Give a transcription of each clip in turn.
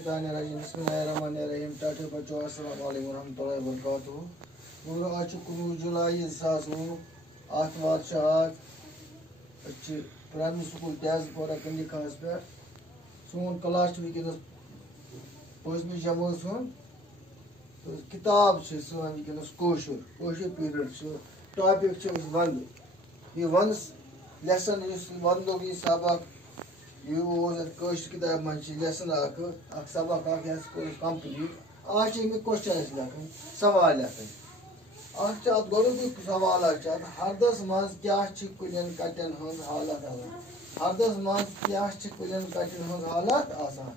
Bismillahirrahmanirrahim. Bismillahirrahmanirrahim. Tatu bacho assalamu alaikum warahmatullahi wabarakatuh. Bugün açık 10 July 2010 Atvar Şahat Primary School Diaspora Kandi Khas pe son class weekend posmi jamu son kitab se son weekend koshur period so topic se vand ye once lesson is vando vi sabak you was at kosh kitab manchi lesson ak sabak ak has complete aaj me question is lakin sawal lakin Ancak doğru bir saval açar. Hardas maz kya çıkılan katen hon halat asan. Hardas maz kya çıkılan katen hon halat asan.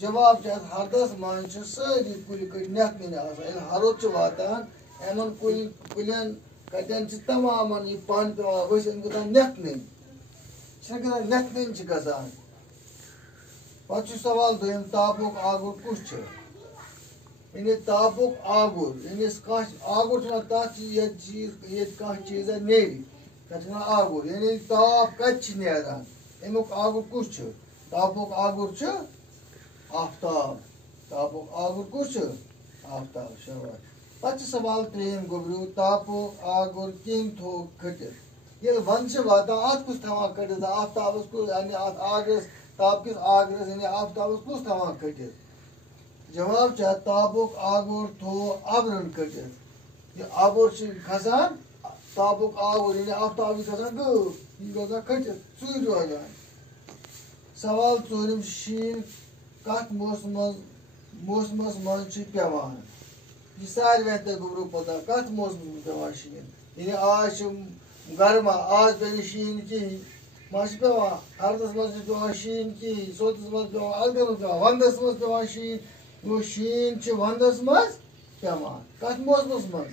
Cevap çat hardas mançı sadi kuli net ne asan. El haroçu vatan eman kulen katen tamamen ipan pe avışın kudan net ne. Şakada net ne çıkasan. Paçu saval doyum tabuk agur kuşçu. इन्हें तापुक आगुर इन्हें काश आगुर चुना ताची ये काश चीज़ है नेरी कचना आगुर यानी ताप कच्च नेरान इमुक आगुर कुछ तापुक आगुर च आफ्ताब तापुक आगुर कुछ आफ्ताब शवार पच सवाल ट्रेन गुबरू तापुक आगुर किंग थो खटे ये वंश वाता आत कुछ थमा खटे था आफ्ताब उसको यानी आगस ताप किस आगस यानी आफ्ताब उसको थमा खटे जवाब चाह ताबुक आगुर थो आवरण कटे ये आगुर से खसान ताबुक आगुर यानी आफ्ताब खसान गो ये गोदा कटे सूर्य रोजान सवाल चोरिम शीन कत मौसमस मंच पेवान ये सारे वहते गुबरू पता कत मौसम पेवान शीन यानी आज गर्मा आज पे शीन की माश पेवान हरदस मंच पेवान शीन की सोतस मंच पेवान अलगम पेवान वंदस मंच पेवान शीन वो शीन च वंदस मज पेवान कत मौसमस मज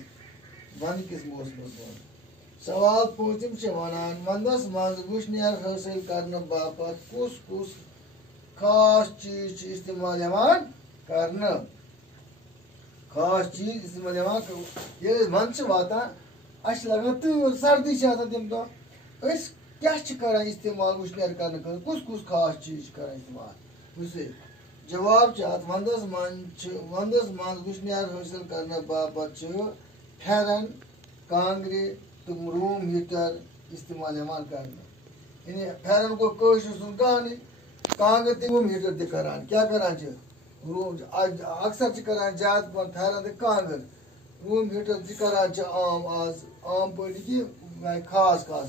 वन किस मौसमस मज सवाल पूछिम च वनान वंदस मज वुशनेर हासिल करने बापत कुस कुस खास चीज इस्तेमाल यवान करने खास चीज इस्तेमाल यवान ये वन च वाता अश लगन तूर सर्दी छ आसान तम दो अस क्या छ करन इस्तेमाल वुशनेर करने कुस कुस खास चीज करन इस्तेमाल वुसे जवाब चाहत वंदस मंज वुशनेर हासिल करने बाबत फेरन कांगरे तुम रूम हीटर इस्तेमाल करने यानी फेरन को कोश सुन कहानी कांगरे तुम रूम हीटर ते करान क्या करान रूम अक्सर करान ज्यादा पर फेरन ते कांगर रूम हीटर ते करान आम पड़ी की खास खास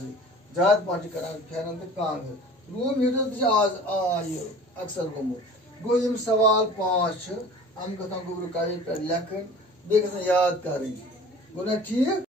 ज्यादा पर करान फेरन ते कांगर रूम हीटर ते आज अक्सर गोमो गो यम सवाल 5 हम गो गुबरू कागज पे लेखन बे याद करें गो ना ठीक।